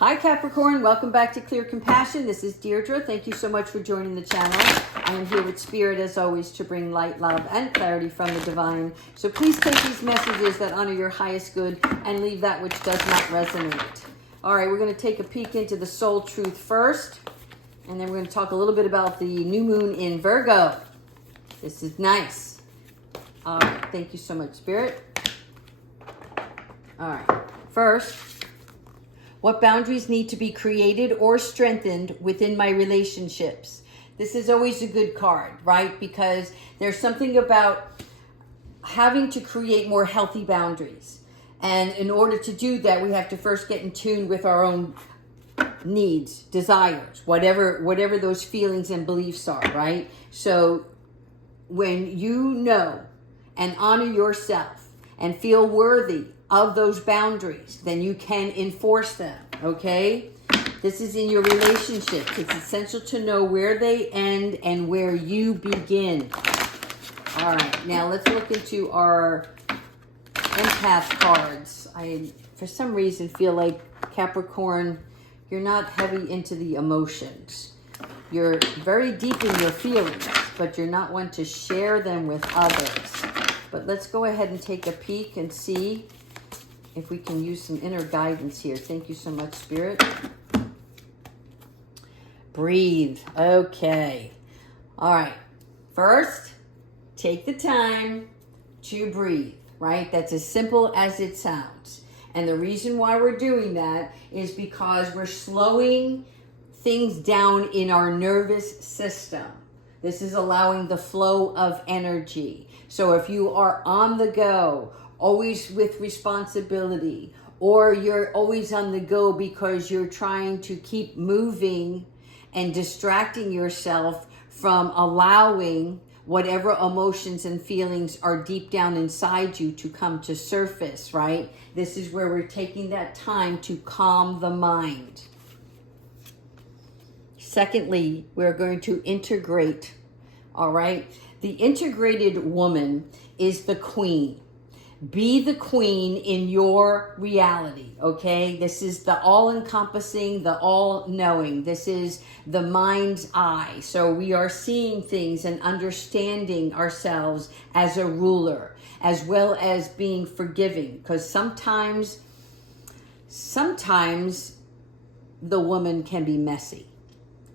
Hi Capricorn, welcome back to Clear Compassion. This is Deirdre. Thank you so much for joining the channel. I am here with Spirit as always to bring light, love, and clarity from the divine. So please take these messages that honor your highest good and leave that which does not resonate. All right, we're going to take a peek into the soul truth first. And then we're going to talk a little bit about the new moon in Virgo. This is nice. All right, thank you so much, Spirit. All right, first, what boundaries need to be created or strengthened within my relationships? This is always a good card, right? Because there's something about having to create more healthy boundaries. And in order to do that, we have to first get in tune with our own needs, desires, whatever those feelings and beliefs are, right? So when you know and honor yourself and feel worthy of those boundaries, then you can enforce them, okay? This is in your relationships. It's essential to know where they end and where you begin. All right, now let's look into our empath cards. I, for some reason, feel like Capricorn, you're not heavy into the emotions. You're very deep in your feelings, but you're not one to share them with others. But let's go ahead and take a peek and see if we can use some inner guidance here. Thank you so much, Spirit. Breathe. Okay. All right. First, take the time to breathe, right? That's as simple as it sounds. And the reason why we're doing that is because we're slowing things down in our nervous system. This is allowing the flow of energy. So if you are on the go, always with responsibility, or you're always on the go because you're trying to keep moving and distracting yourself from allowing whatever emotions and feelings are deep down inside you to come to surface, right? This is where we're taking that time to calm the mind. Secondly, we're going to integrate, all right? The integrated woman is the queen. Be the queen in your reality, okay? This is the all-encompassing, the all-knowing. This is the mind's eye. So we are seeing things and understanding ourselves as a ruler, as well as being forgiving. Because sometimes the woman can be messy,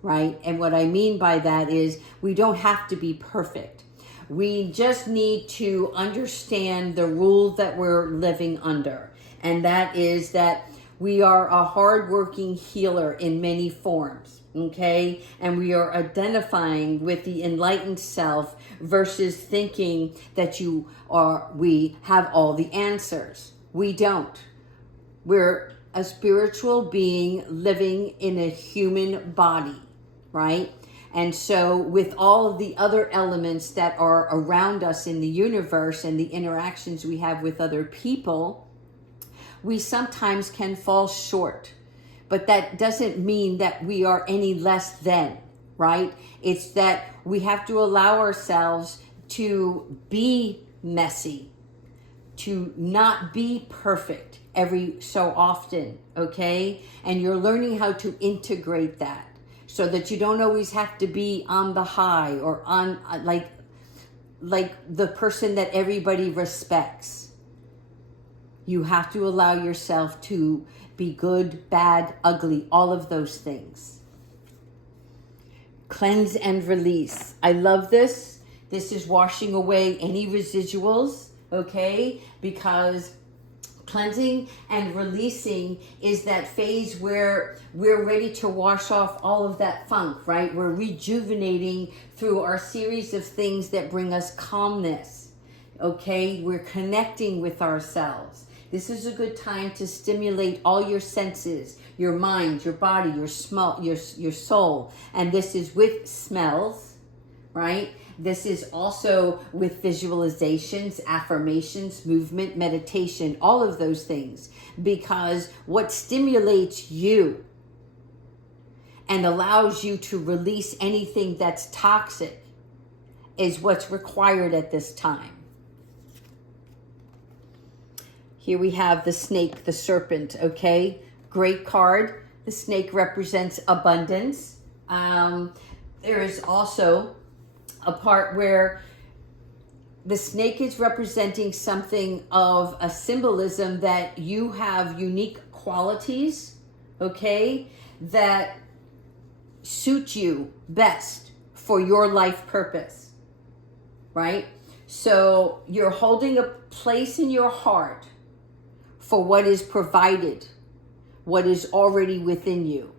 right? And what I mean by that is we don't have to be perfect. We just need to understand the rule that we're living under. And that is that we are a hardworking healer in many forms, okay? And we are identifying with the enlightened self versus thinking that we have all the answers. We don't. We're a spiritual being living in a human body, right? And so with all of the other elements that are around us in the universe and the interactions we have with other people, we sometimes can fall short. But that doesn't mean that we are any less than, right? It's that we have to allow ourselves to be messy, to not be perfect every so often, okay? And you're learning how to integrate that, so that you don't always have to be on the high or on like the person that everybody respects. You have to allow yourself to be good, bad, ugly, all of those things. Cleanse and release. I love this. This is washing away any residuals, okay? Because cleansing and releasing is that phase where we're ready to wash off all of that funk, right? We're rejuvenating through our series of things that bring us calmness, okay? We're connecting with ourselves. This is a good time to stimulate all your senses, your mind, your body, your soul. And this is with smells, right? This is also with visualizations, affirmations, movement, meditation, all of those things. Because what stimulates you and allows you to release anything that's toxic is what's required at this time. Here we have the snake, the serpent, okay? Great card. The snake represents abundance. There is also a part where the snake is representing something of a symbolism that you have unique qualities, okay, that suit you best for your life purpose, right? So you're holding a place in your heart for what is provided, what is already within you.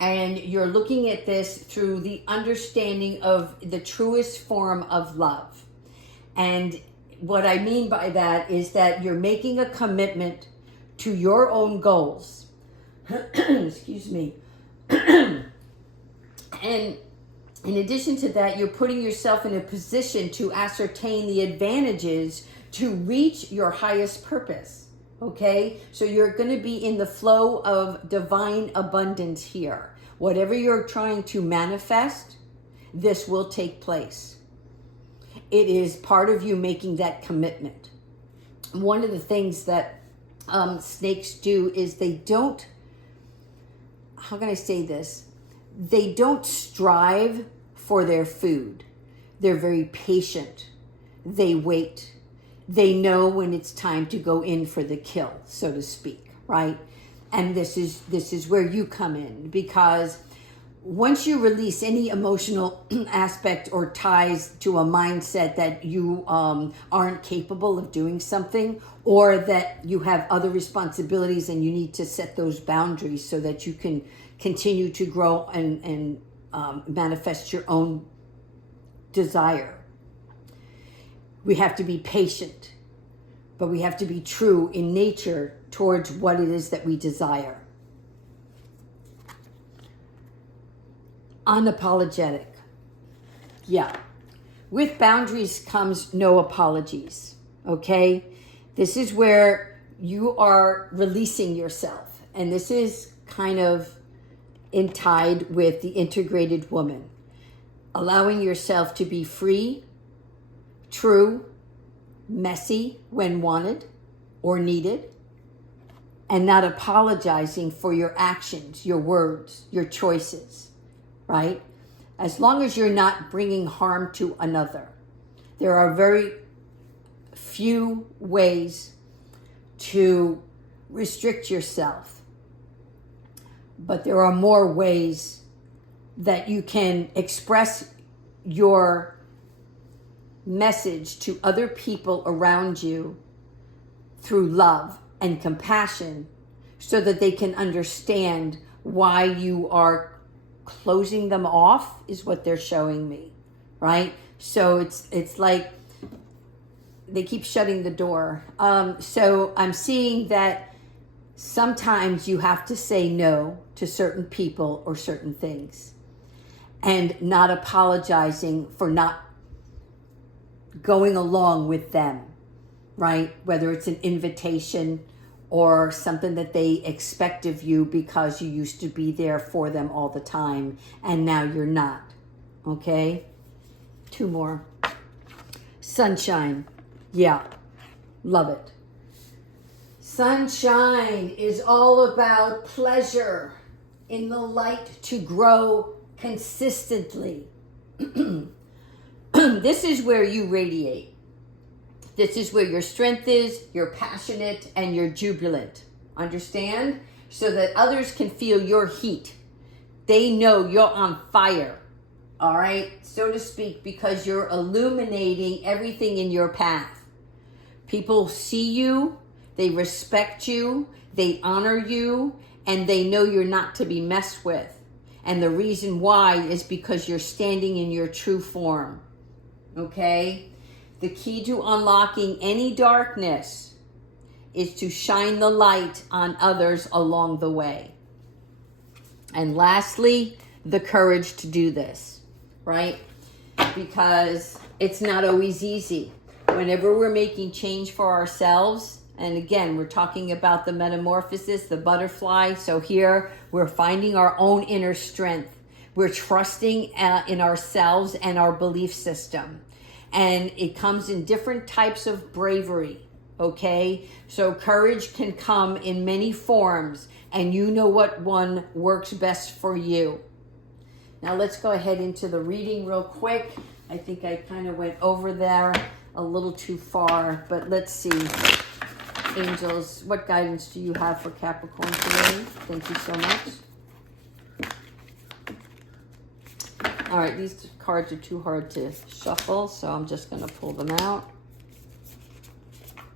And you're looking at this through the understanding of the truest form of love. And what I mean by that is that you're making a commitment to your own goals. Excuse me. And in addition to that, you're putting yourself in a position to ascertain the advantages to reach your highest purpose. Okay? So you're going to be in the flow of divine abundance here. Whatever you're trying to manifest, this will take place. It is part of you making that commitment. One of the things that snakes do is they don't, how can I say this? They don't strive for their food. They're very patient. They wait. They know when it's time to go in for the kill, so to speak, right? And this is where you come in, because once you release any emotional aspect or ties to a mindset that you aren't capable of doing something, or that you have other responsibilities and you need to set those boundaries so that you can continue to grow and manifest your own desire. We have to be patient, but we have to be true in nature towards what it is that we desire. Unapologetic. Yeah. With boundaries comes no apologies. Okay? This is where you are releasing yourself. And this is kind of tied with the integrated woman. Allowing yourself to be free, true, messy when wanted or needed, and not apologizing for your actions, your words, your choices, right? As long as you're not bringing harm to another. There are very few ways to restrict yourself, but there are more ways that you can express your message to other people around you through love and compassion, so that they can understand why you are closing them off, is what they're showing me, right? So it's like they keep shutting the door. So I'm seeing that sometimes you have to say no to certain people or certain things, and not apologizing for not going along with them, right? Whether it's an invitation or something that they expect of you because you used to be there for them all the time and now you're not. Okay? 2 more. Sunshine. Yeah. Love it. Sunshine is all about pleasure in the light to grow consistently. This is where you radiate. This is where your strength is, you're passionate, and you're jubilant. Understand? So that others can feel your heat. They know you're on fire, all right, so to speak, because you're illuminating everything in your path. People see you, they respect you, they honor you, and they know you're not to be messed with. And the reason why is because you're standing in your true form. Okay? The key to unlocking any darkness is to shine the light on others along the way. And lastly, the courage to do this, right? Because it's not always easy. Whenever we're making change for ourselves, and again, we're talking about the metamorphosis, the butterfly. So here we're finding our own inner strength. We're trusting in ourselves and our belief system. And it comes in different types of bravery, okay? So courage can come in many forms, and you know what one works best for you. Now let's go ahead into the reading real quick. I think I kind of went over there a little too far, but let's see. Angels, what guidance do you have for Capricorn today? Thank you so much. All right, these cards are too hard to shuffle, so I'm just going to pull them out.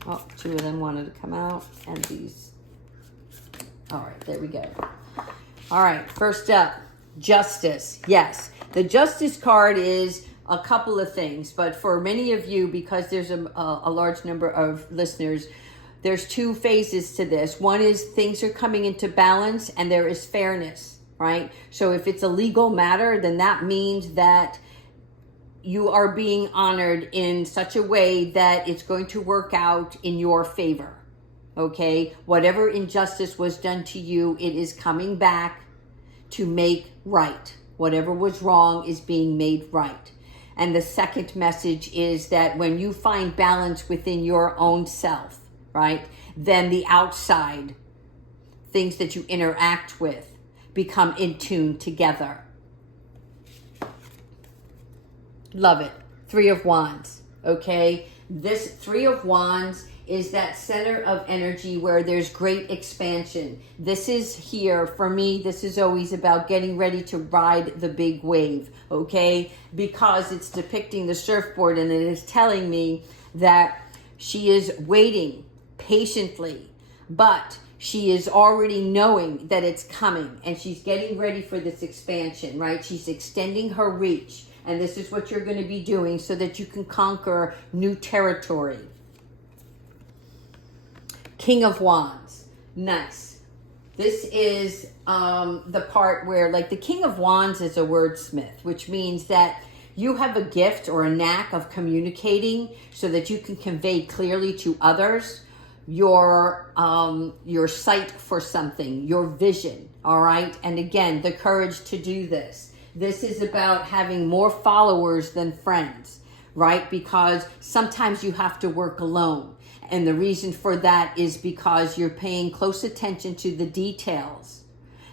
Oh, two of them wanted to come out, and these. All right, there we go. All right, first up, Justice. Yes, the Justice card is a couple of things, but for many of you, because there's a large number of listeners, there's two phases to this. One is things are coming into balance, and there is fairness, right? So if it's a legal matter, then that means that you are being honored in such a way that it's going to work out in your favor, okay? Whatever injustice was done to you, it is coming back to make right. Whatever was wrong is being made right. And the second message is that when you find balance within your own self, right, then the outside things that you interact with become in tune together. Love it. Three of Wands, okay? This Three of Wands is that center of energy where there's great expansion. This is here, for me, this is always about getting ready to ride the big wave, okay? Because it's depicting the surfboard, and it is telling me that she is waiting patiently, but she is already knowing that it's coming, and she's getting ready for this expansion, right? She's extending her reach, and this is what you're going to be doing so that you can conquer new territory. King of Wands. Nice. This is the part where, like, the King of Wands is a wordsmith, which means that you have a gift or a knack of communicating so that you can convey clearly to others your sight for something, your vision, all right? And again, the courage to do this. This is about having more followers than friends, right? Because sometimes you have to work alone. And the reason for that is because you're paying close attention to the details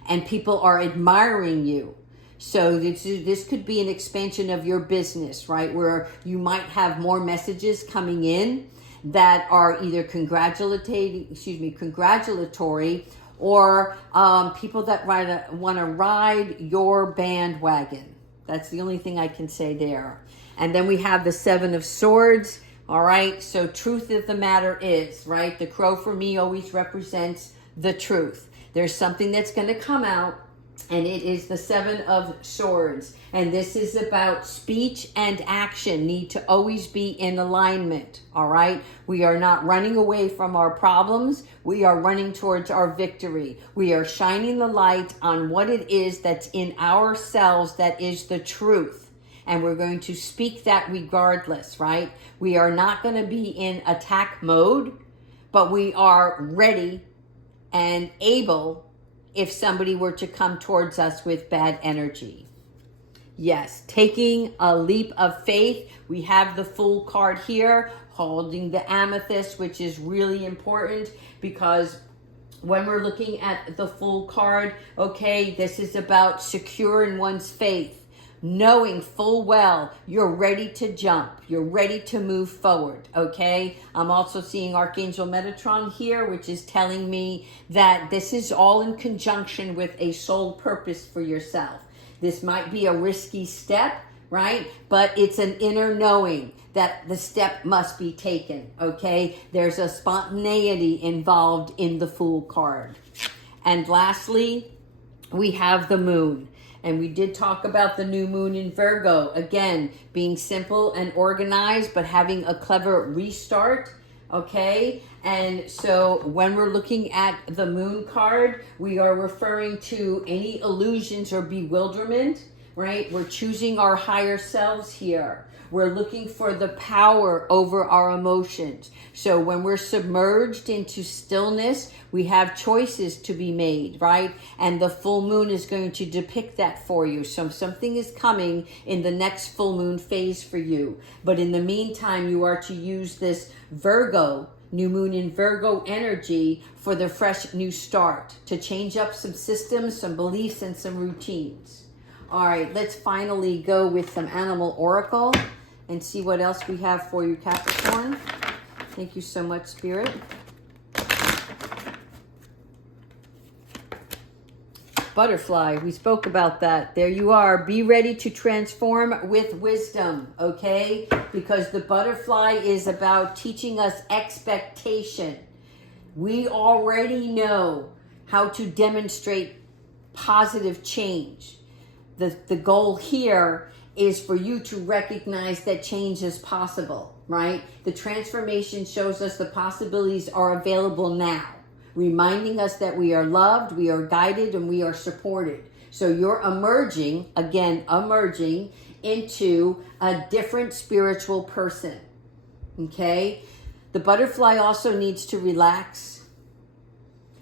and people are admiring you. So this could be an expansion of your business, right? Where you might have more messages coming in that are either congratulatory, or people that want to ride your bandwagon. That's the only thing I can say there. And then we have the Seven of Swords. All right, so truth of the matter is, right? The crow for me always represents the truth. There's something that's going to come out, and it is the Seven of Swords. And this is about speech and action need to always be in alignment, all right? We are not running away from our problems. We are running towards our victory. We are shining the light on what it is that's in ourselves that is the truth. And we're going to speak that regardless, right? We are not going to be in attack mode, but we are ready and able if somebody were to come towards us with bad energy. Yes, taking a leap of faith. We have the Fool card here, holding the amethyst, which is really important because when we're looking at the Fool card, okay, this is about securing one's faith. Knowing full well you're ready to jump, you're ready to move forward, okay? I'm also seeing Archangel Metatron here, which is telling me that this is all in conjunction with a soul purpose for yourself. This might be a risky step, right? But it's an inner knowing that the step must be taken, okay? There's a spontaneity involved in the Fool card. And lastly, we have the Moon. And we did talk about the new moon in Virgo. Again, being simple and organized, but having a clever restart, okay? And so when we're looking at the moon card, we are referring to any illusions or bewilderment, right? We're choosing our higher selves here. We're looking for the power over our emotions. So when we're submerged into stillness, we have choices to be made, right? And the full moon is going to depict that for you. So something is coming in the next full moon phase for you. But in the meantime, you are to use this Virgo new moon in Virgo energy for the fresh new start, to change up some systems, some beliefs, and some routines. All right, let's finally go with some animal oracle and see what else we have for you, Capricorn. Thank you so much, Spirit. Butterfly, we spoke about that. There you are. Be ready to transform with wisdom, okay? Because the butterfly is about teaching us expectation. We already know how to demonstrate positive change. The goal here is for you to recognize that change is possible, right? The transformation shows us the possibilities are available now, reminding us that we are loved, we are guided, and we are supported. So you're emerging into a different spiritual person, okay? The butterfly also needs to relax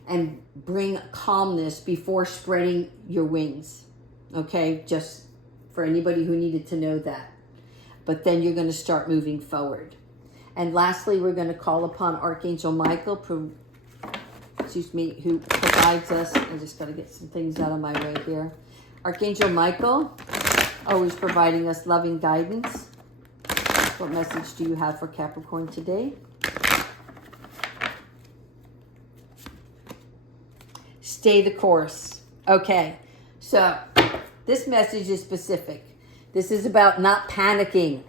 and bring calmness before spreading your wings, okay? Just for anybody who needed to know that. But then you're going to start moving forward. And lastly, we're going to call upon Archangel Michael, who provides us. I just got to get some things out of my way here. Archangel Michael, always providing us loving guidance. What message do you have for Capricorn today? Stay the course. Okay, so this message is specific. This is about not panicking.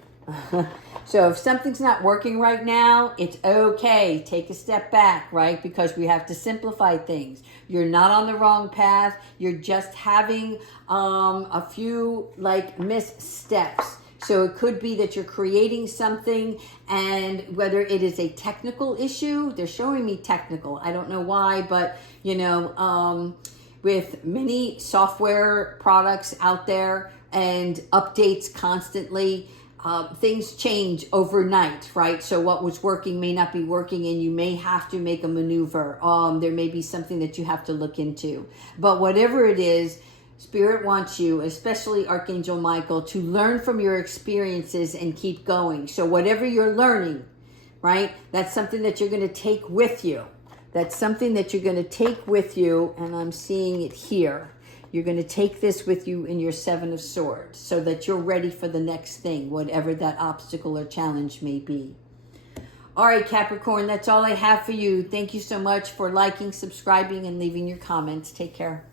So if something's not working right now, it's okay. Take a step back, right? Because we have to simplify things. You're not on the wrong path. You're just having a few missteps. So it could be that you're creating something, and whether it is a technical issue, they're showing me technical. I don't know why, but with many software products out there and updates constantly, things change overnight, right? So what was working may not be working, and you may have to make a maneuver. There may be something that you have to look into. But whatever it is, Spirit wants you, especially Archangel Michael, to learn from your experiences and keep going. So whatever you're learning, right, that's something that you're going to take with you. That's something that you're going to take with you, and I'm seeing it here. You're going to take this with you in your Seven of Swords so that you're ready for the next thing, whatever that obstacle or challenge may be. All right, Capricorn, that's all I have for you. Thank you so much for liking, subscribing, and leaving your comments. Take care.